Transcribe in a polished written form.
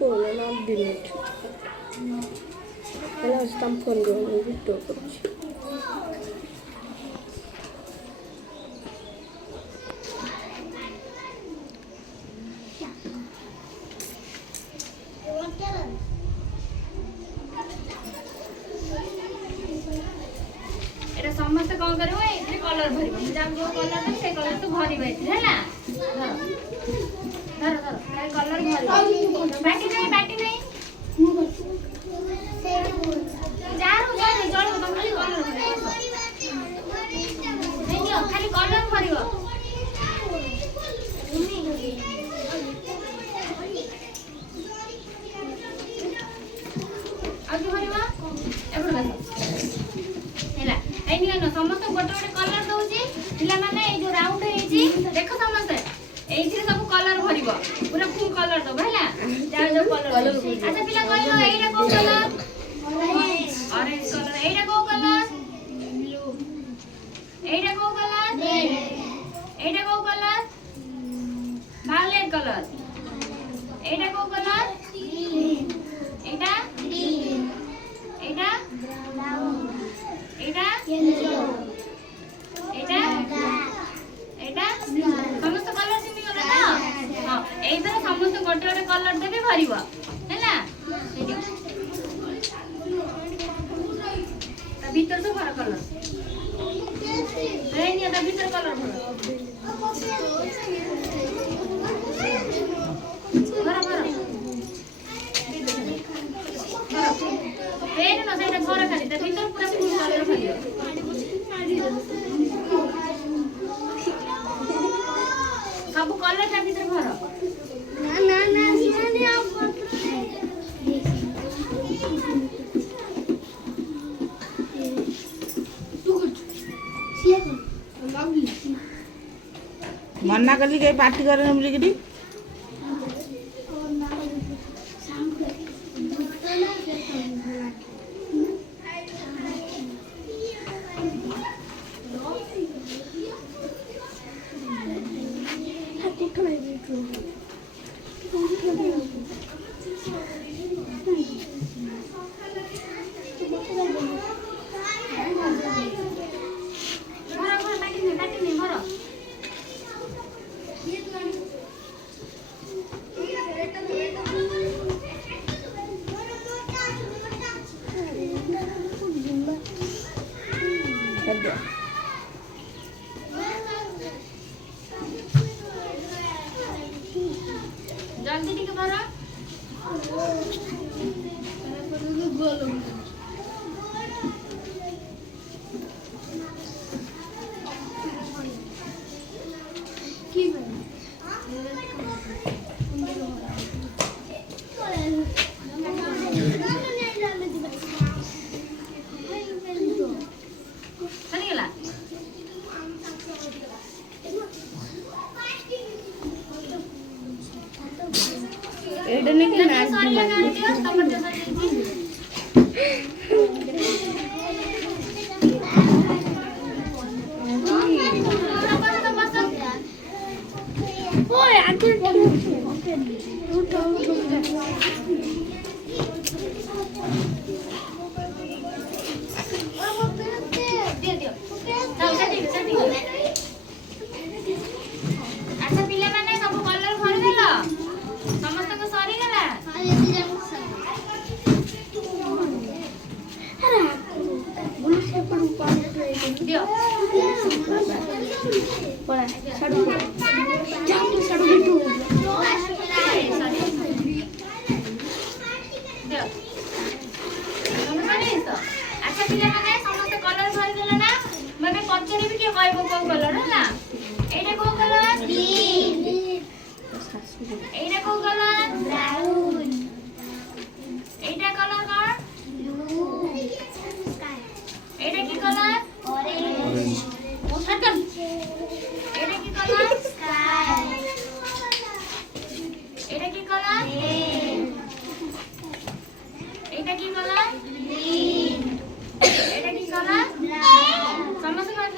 বলে না দিনে আসতাম ফোন করে ভিডিও করছি। এটা সমস্ত কম করব এতে কলর ভরিব মু যাম যে কলর দেব সেই কলর তো ভরিব এতে হেলা ধর ধর এই কলর ভরিব বাটি নাই যাও জল খালি কলর ভরিব এই নিও খালি কলর ভরিব আগে ভরিব এবার বস হেলা এই নিও না সমস্ত গোটে গোটে কলর দউছি পিলা মানে এই যে রাউন্ড ହେଇଛି দেখো ସମସ୍ତେ এইଥିରେ ସବୁ କଲର ଭରିବ ପୁରା ফুল କଲର ଦବ ହେଲା ଯାର ଯୋଉ କଲର ଆଚ୍ଛା ପିଲା କହିଲ ଏଇଟା କୋଉ କଲର ଅରେଞ୍ଜ କଲର ଏଇଟା କୋଉ କଲର ବ୍ଲୁ ଏଇଟା କୋଉ କଲର ରେଡ୍ ଏଇଟା କୋଉ କଲର ଭାୟୋଲେଟ୍ କଲର ଏଇଟା କୋଉ କଲର ଗ୍ରୀନ ଏଇଟା ଗ୍ରୀନ ଏଇଟା ବ୍ରାଉନ ଏଇଟା yellow ଏଇଟା ଏଇଟା ସମସ୍ତ କଲର ଚିହ୍ନି ଗଲା ତ ହଁ ଏଇଥର ସମସ୍ତ ଗୋଟେ ଗୋଟେ କଲର ଦେବି ଭରିବ ହେଲା ତା ଭିତର ତ ଭର କଲର এই নিয়ে তা ভিতর কলর ভর ভর এই না সেটা ভর খালি তা ভিতর পুরো ফুল কলর ভরিব सब कलर ता भीतर भर ना मना कली के पार्टी करे बोली कि जल्दी टिके भरा এইটা নাকি নাচ सॉरी लगा दियो टमाटर सॉरी ওই আগে अच्छा पिले माने सब कलर भर देला समस्त को सरी गला अरे बोलो से पड़ू पानी दियो पड़ा साडू जाओ तो साडू बिटू दियो माने तो अच्छा पिले माने समस्त कलर भर देला ना माने पचरी भी के कहबो को कलर होला एटा को कलर ग्रीन एटा को कलर ब्राउन एटा कलर का ब्लू स्काई एटा की कलर ऑरेंज ओ सर्कल एटा की कलर स्काई एटा की कलर रेड एटा की कलर ग्रीन एटा की कलर ब्राउन समझ में